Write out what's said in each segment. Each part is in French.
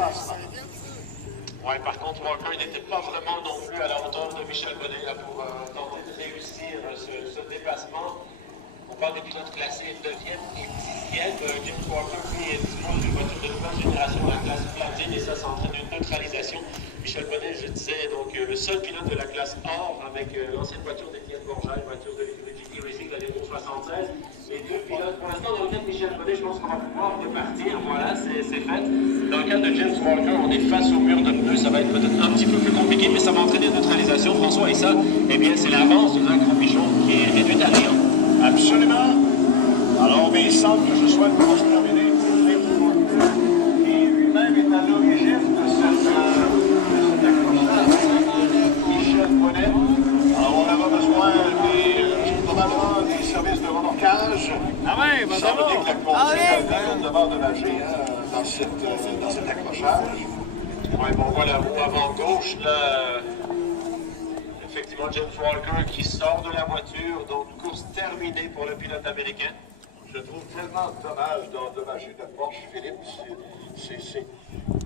dépassement. Ouais, par contre, Walker n'était pas vraiment non plus à la hauteur de Michel Bonnet là, pour tenter de réussir ce dépassement. On parle des pilotes classés 9e et 10e. James Walker, lui, dispose d'une voiture de nouvelle génération, la classe platine, et ça entraîne une neutralisation. Michel Bonnet, je disais, donc le seul pilote de la classe or avec l'ancienne voiture d'Étienne Bourgeat, une voiture de GT Racing de l'Euro 76. Les deux pilotes, pour l'instant, dans le cas de Michel Bonnet, je pense qu'on va pouvoir repartir. Voilà, c'est fait. Dans le cas de James Walker, on est face au mur de pneus. Ça va être peut-être un petit peu plus compliqué, mais ça va entraîner une neutralisation, François. Et ça, eh bien, c'est l'avance de Zach Robichon qui est réduite à néant. Absolument. Alors, mais il semble que ce soit une course terminée. Et lui-même est à l'origine de cet accrochage. Michel Bonnet. Alors, on aura besoin probablement des services de remorquage. Ah ouais, il semble bien que la conduite a d'abord dommagé dans cet accrochage. Ouais, bon, on voit la roue avant gauche, là. Effectivement, James Walker qui sort de la voiture, donc course terminée pour le pilote américain. Je trouve tellement dommage d'endommager la Porsche, Philippe.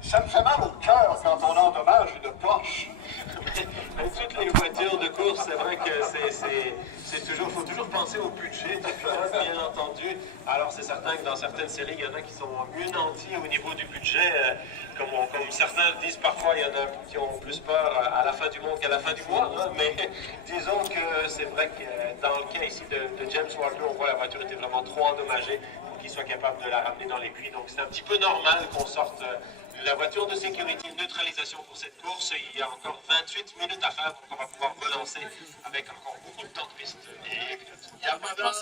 Ça me fait mal au cœur quand on endommage une Porsche. Mais toutes les voitures de course, c'est vrai que faut toujours penser au budget du pilote, bien entendu. Alors c'est certain que dans certaines séries, il y en a qui sont mieux nantis au niveau du budget. Comme certains le disent parfois, il y en a qui ont plus peur à la fin du monde qu'à la fin du mois. Hein, mais disons que c'est vrai que dans le cas ici de James Walker, on voit la voiture était vraiment trop endommagée pour qu'il soit capable de la ramener dans les puits. Donc c'est un petit peu normal qu'on sorte la voiture de sécurité, neutralisation pour cette course. Il y a encore 28 minutes à faire, donc on va pouvoir relancer avec encore beaucoup de temps de piste. Et il y a pas d'heure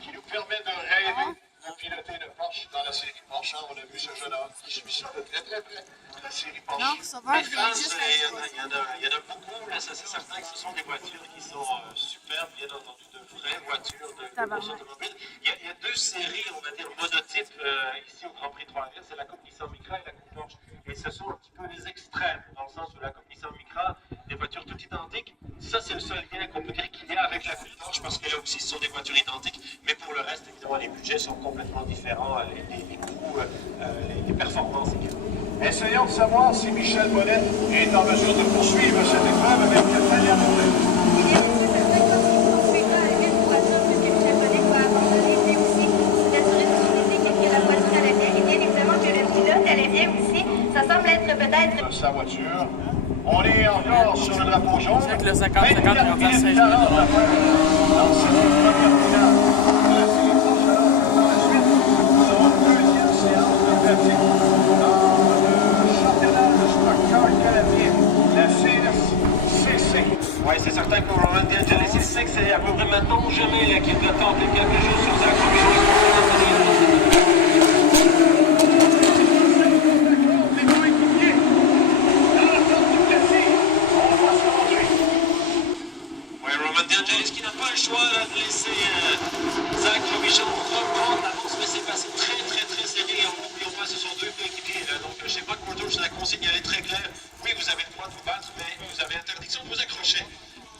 qui nous permet de rêver de piloter une Porsche dans la série Porsche. On a vu ce jeune homme qui suit ça de très très près. La série Porsche. Non, ça va, je viens juste il y en a beaucoup, là, c'est certain que ce sont des voitures qui sont superbes, bien entendu, de vraies voitures de course automobile. Il y a deux séries, on va dire, monotypes ici au Grand Prix de Trois-Rivières, c'est la Coupe Nissan Micra et la Coupe Porsche. Et ce sont un petit peu les extrêmes, dans le sens où la Coupe Nissan Micra, des voitures toutes identiques. Ça, c'est le seul lien qu'on peut dire qu'il y a avec la Coupe Porsche, parce que là aussi, ce sont des voitures identiques. Mais pour le reste, évidemment, les budgets sont complètement différents, les coûts, les performances également. Essayons de savoir si Michel Bonnet est en mesure de poursuivre cette épreuve avec Natalia Mourlet. Il est aussi certain que il poursuivra avec une voiture, puisque Michel Bonnet va abandonner lui aussi s'assurer de son équipe que la voiture allait bien. Et bien évidemment que le pilote allait bien aussi. Ça semble être peut-être Sa voiture. On est encore sur le drapeau jaune. C'est que le 50-50 est rendu à 16 minutes. Dans cette première finale de la série Porsche. Ensuite, nous aurons une deuxième séance de pratique dans le championnat de Stock Car canadien, la CSCC. Oui, c'est certain que Roman DeAngelis, il sait que c'est à peu près maintenant ou jamais qu'il doit tenter quelque chose sur Zach Robichon. DeAngelis qui n'a pas le choix là, de laisser Zach Robichon reprendre l'avance, mais c'est passé très serré. N'oublions pas, ce sont deux coéquipiers. Donc chez Buck Motors, la consigne elle est très claire. Oui, vous avez le droit de vous battre, mais vous avez interdiction de vous accrocher.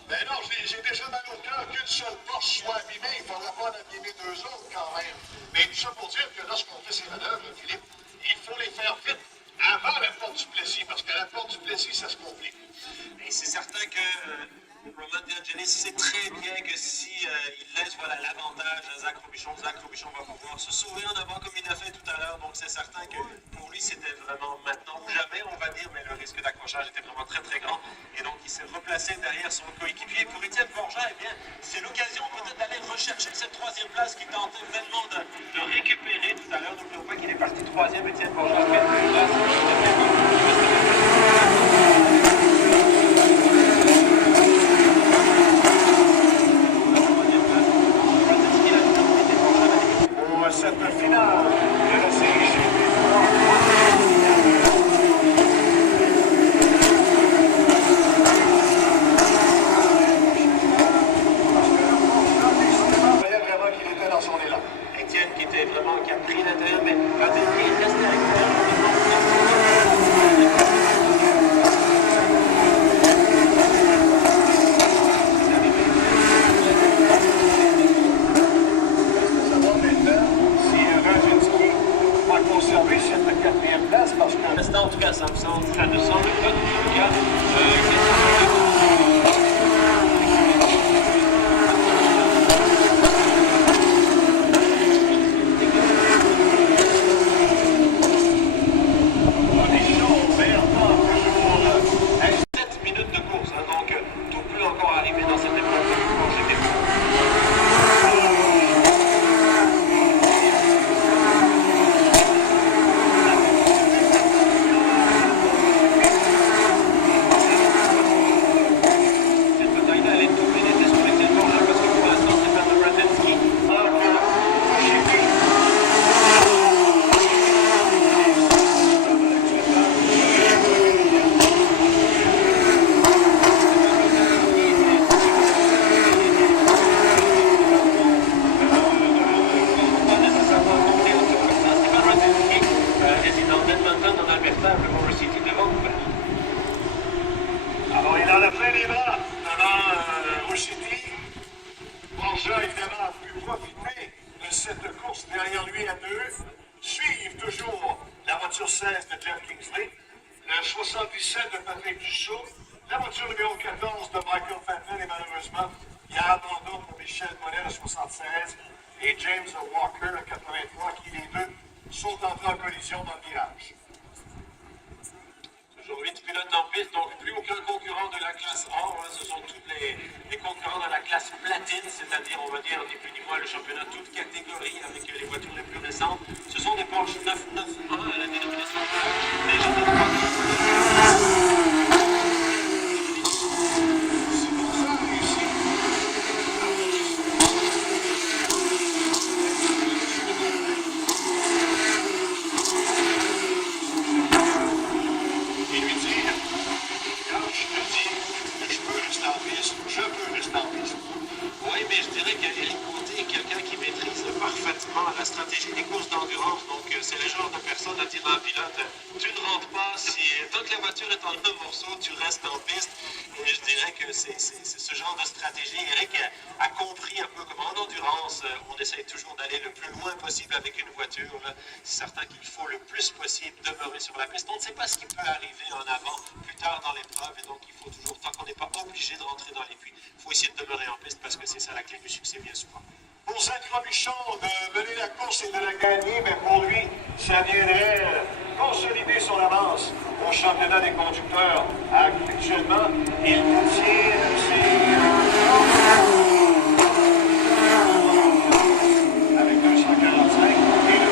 Ben non, j'ai déjà mal au cœur qu'une seule Porsche soit abîmée. Il ne faudra pas en abîmer deux autres quand même. Mais tout ça pour dire que lorsqu'on fait ces manœuvres, Philippe, il faut les faire vite avant la porte du Plessis, parce qu'à la porte du Plessis, ça se complique. Et c'est certain que Roman DeAngelis sait très bien que si il laisse l'avantage à Zach Robichon va pouvoir se sauver en avant comme il a fait tout à l'heure. Donc c'est certain que pour lui c'était vraiment maintenant ou jamais, on va dire, mais le risque d'accrochage était vraiment très grand. Et donc il s'est replacé derrière son coéquipier. Pour Étienne Bourgeat, eh bien, c'est l'occasion peut-être d'aller rechercher cette troisième place qu'il tentait vraiment de récupérer tout à l'heure. N'oublions pas qu'il est parti troisième, Étienne Bourgeat. Cette finale de la série vraiment qu'il était dans son élan. Étienne qui a pris l'intérieur, mais il restait à l'extérieur. là devant Rossetti. Borja, évidemment, a pu profiter de cette course derrière lui à deux. Suivent toujours la voiture 16 de Jeff Kingsley, le 77 de Patrick Dussault, la voiture numéro 14 de Michael Fenton, et malheureusement, il y a abandon pour Michel Bonnet, le 76, et James Walker, le 83, qui les deux sont entrés en collision dans le virage. Toujours 8 pilotes en piste, donc plus aucun concurrent de la classe or. Ce sont tous les concurrents de la classe platine, c'est-à-dire, on va dire, ni plus ni moins, le championnat toute catégorie avec les voitures les plus récentes. Ce sont des Porsche 991 à la dénomination des Oui, mais je dirais qu'Éric Côté est quelqu'un qui maîtrise parfaitement la stratégie des courses d'endurance. Donc, c'est le genre de personne à dire à un pilote, tu ne rentres pas, tant que la voiture est en un morceau, tu restes en piste. Et je dirais que c'est ce genre de stratégie. Éric a compris un peu comment en endurance, on essaye toujours d'aller le plus loin possible avec une voiture. C'est certain qu'il faut le plus possible demeurer sur la piste. On ne sait pas ce qui peut arriver en avant plus tard dans l'épreuve. Et donc, il faut toujours, tant qu'on n'est pas obligé de rentrer dans les puits, il faut essayer de demeurer en piste parce que c'est ça la clé du succès bien souvent. Pour Zach Robichon de mener la course et de la gagner, mais pour lui, ça viendrait consolider son avance au championnat des conducteurs. Actuellement, il tient avec 245 et le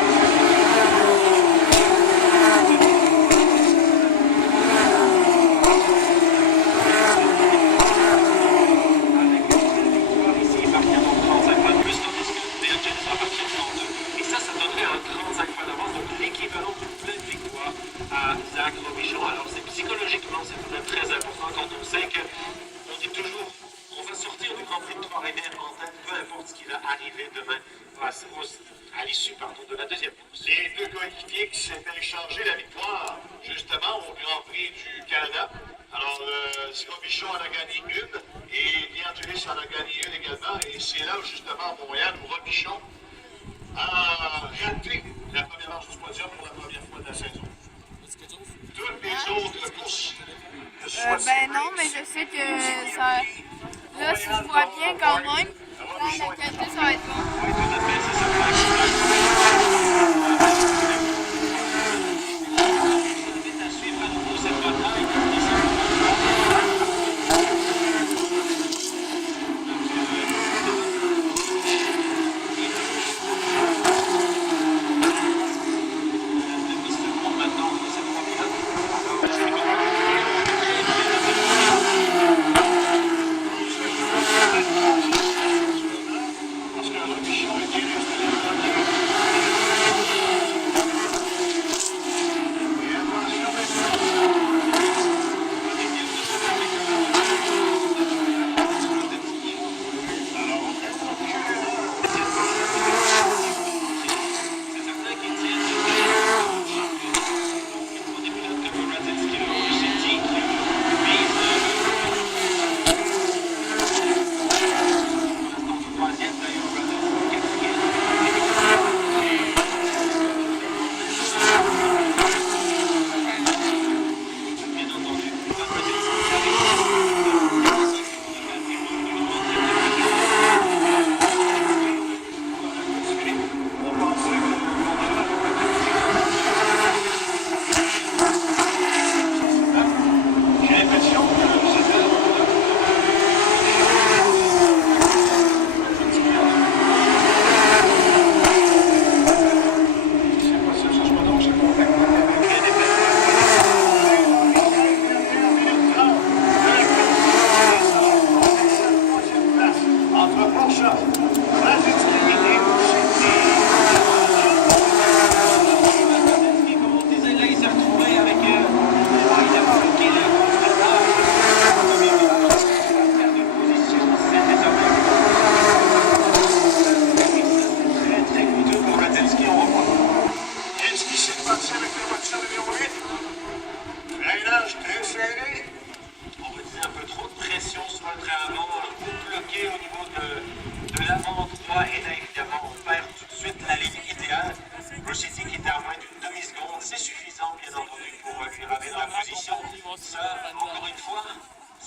Zach Robichon. Alors, psychologiquement, c'est très important quand on sait qu'on dit toujours, on va sortir du Grand Prix de Trois-Rivières en tête, peu importe ce qui va arriver demain à l'issue de la deuxième course. Les deux coéquipiers qui s'étaient échangés la victoire, justement, au Grand Prix du Canada. Alors, Robichon en a gagné une et D'Angelis en a gagné une également. Et c'est là, justement, à Montréal, où Robichon a raté la première marche du podium pour la première fois de la saison. Toutes les autres courses. Ben non, mais je sais que ça. Là, si je vois bien quand même, là, la qualité, ça va être bon. Oui, tout à fait, c'est ça. À suivre à nouveau cette bataille.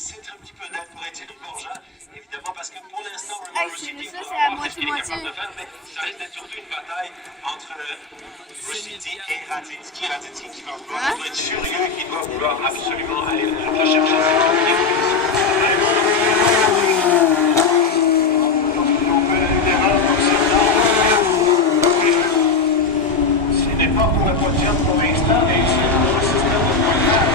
c'est un petit peu d'aide pour Étienne Bourgeat, évidemment, parce que pour l'instant, Hey, Roman City c'est ça, va c'est à voir qu'est-ce qu'il est moitié-moitié. capable de faire, mais ça risque d'être surtout une bataille entre City et Radzinski. Radzinski qui va vouloir être furieux et qui doit vouloir absolument aller rechercher cette Ce n'est pas pour le podium pour l'instant, mais c'est pour le système de pointage.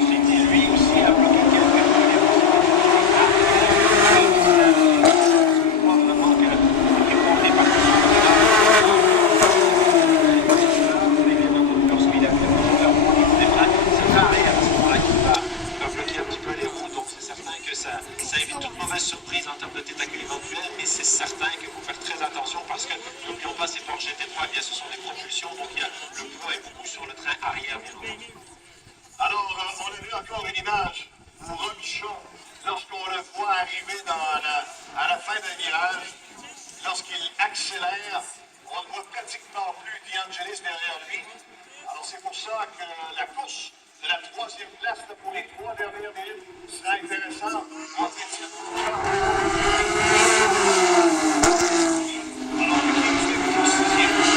City, lui aussi, a bloqué quelques probablement que les lorsqu'il a fait leur point, il c'est pareil à ce moment-là qu'il va bloquer un petit peu les roues, donc c'est certain que ça évite toute mauvaise surprise en termes de détacle éventuel, mais c'est certain qu'il faut faire très attention parce que n'oublions pas ces Porsche GT3, bien ce sont des propulsions, donc il y a, le poids est beaucoup sur le train arrière, bien entendu. Alors, on a vu encore une image pour Robichon lorsqu'on le voit arriver à la fin d'un virage, lorsqu'il accélère, on ne voit pratiquement plus DeAngelis derrière lui. Alors c'est pour ça que la course de la troisième place pour les 3 dernières minutes sera intéressante entre Étienne Bourgeat. Alors le 15e et le 6e.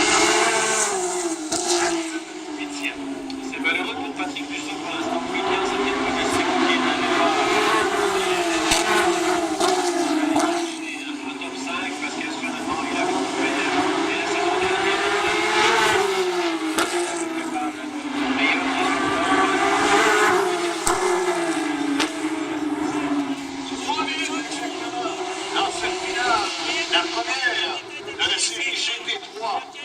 C'est malheureux pour Patrick Dussault pour l'instant, qui est en 7e position, qui n'avait pas un top 5 parce qu'assurément il avait trouvé la saison dernière meilleur Dans cette finale, la première de la série GT3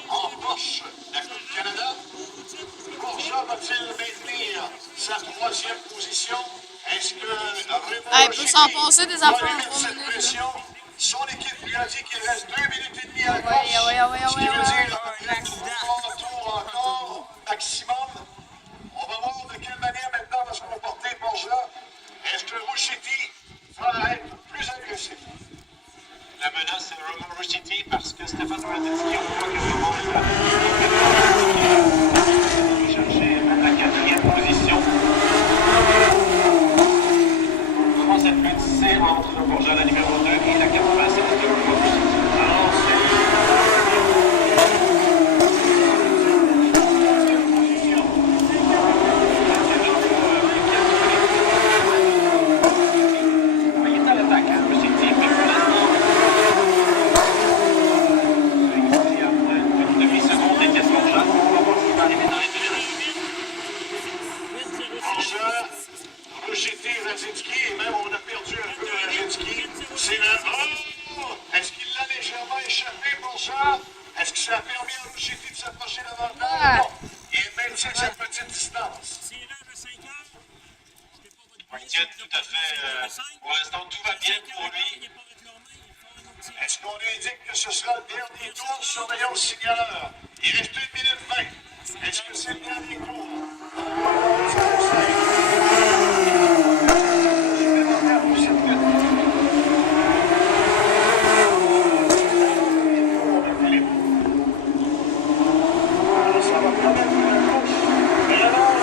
en Porsche, la Coupe du Canada. Bourgeat va-t-il maintenir sa 3e position? Est-ce que Ah, il peut s'en passer des affaires en va mettre 3 cette minutes. pression? Son équipe lui a dit qu'il reste 2 minutes et demie à la course. Ouais. Ce qui veut dire à peu près 3 tours encore maximum. On va voir de quelle manière maintenant va se comporter Bourgeat. Est-ce que Rouge City va être plus agressif? La menace, c'est Roman City parce que Stéphane Radzinski, on voit que vraiment il va chercher la 4e position. On commence à être plus tissé entre Bourgeat, la numéro 2, et la 87 de Roman City. Alors, c'est il est à l'attaque, Rouge City, mais pour l'instant, une demi-seconde d'Étienne Bourgeat. On va voir ce qui va arriver dans les demi-secondes. Bourgeat, Rouge City, Radzinski, et même on a perdu un peu Radzinski. C'est la oh! Est-ce qu'il l'a légèrement échappé, Bourgeat? Est-ce que ça a permis à Rouge City de s'approcher davantage? Ouais. Non. Il maintient cette petite distance. Étienne, tout à fait. Pour l'instant, tout va bien pour lui. Est-ce qu'on lui indique que ce sera le dernier tour? Surveillons le signaleur. Il reste 1 minute 20. Est-ce que c'est le dernier tour? Supplémentaire pour cette lutte. Alors, ça va quand même faire la course. Et alors,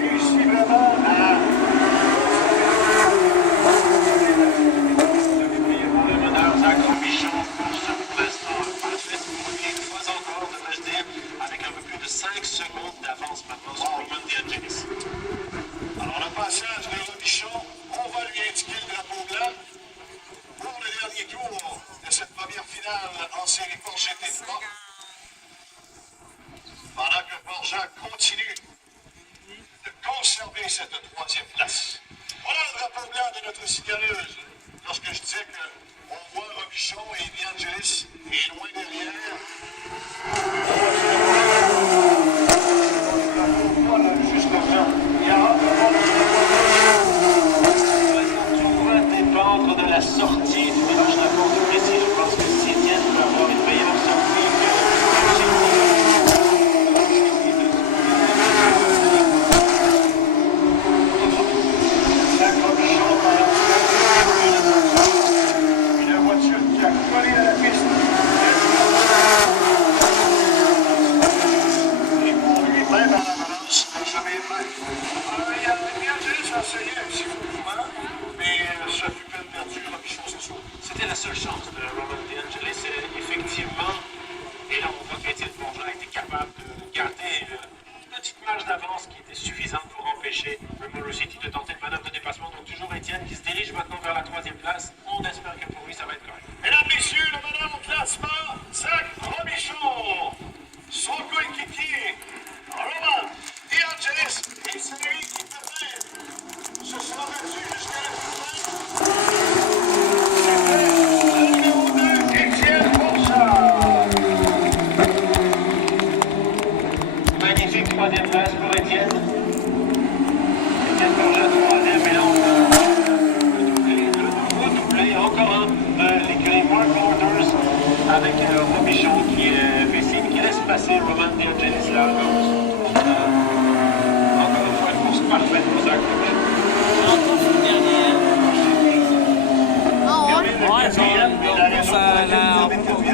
réussit vraiment à Le meneur Zach Robichon course pour l'instant parfait pour lui, une fois encore, devrais-je dire, avec un peu plus de 5 secondes d'avance maintenant sur Roman DeAngelis. Alors, le passage de Robichon, on va lui indiquer le drapeau blanc pour le dernier tour de cette première finale en série Porsche GT3. Pendant que Bourgeat continue de conserver cette 3e place. Voilà le drapeau blanc de notre signaleuse. Lorsque je disais qu'on voit Robichon et DeAngelis et loin derrière. Voilà, juste là. Il y a Tout va dépendre de la sortie du ménage rapport de précis. Je pense que si Étienne peut avoir une meilleure sortie que Zach Robichon, seule chance de Roman De Angelis, effectivement. Et là, on voit qu'Étienne Bourgeois a été capable de garder une petite marge d'avance qui était suffisante pour empêcher Motor City de tenter une manœuvre de dépassement. Donc toujours Étienne qui se dirige maintenant vers la 3e place. On espère que pour lui, ça va être correct. Mesdames, messieurs, le meneur au classement, Zach Robichon. Son coéquipier, Roman De Angelis. Et c'est lui qui peut-être se sera battu jusqu'à la fin. Le numéro 2, Étienne Bourgeois. Magnifique 3e place pour Étienne. Étienne Bourgeois 3e, et là on a le nouveau doublé, encore un de l'écurie Mark Orders avec Robichon qui fait signe qui laisse passer Roman De Angelis là. Encore une fois, une course parfaite pour Zach Robichon.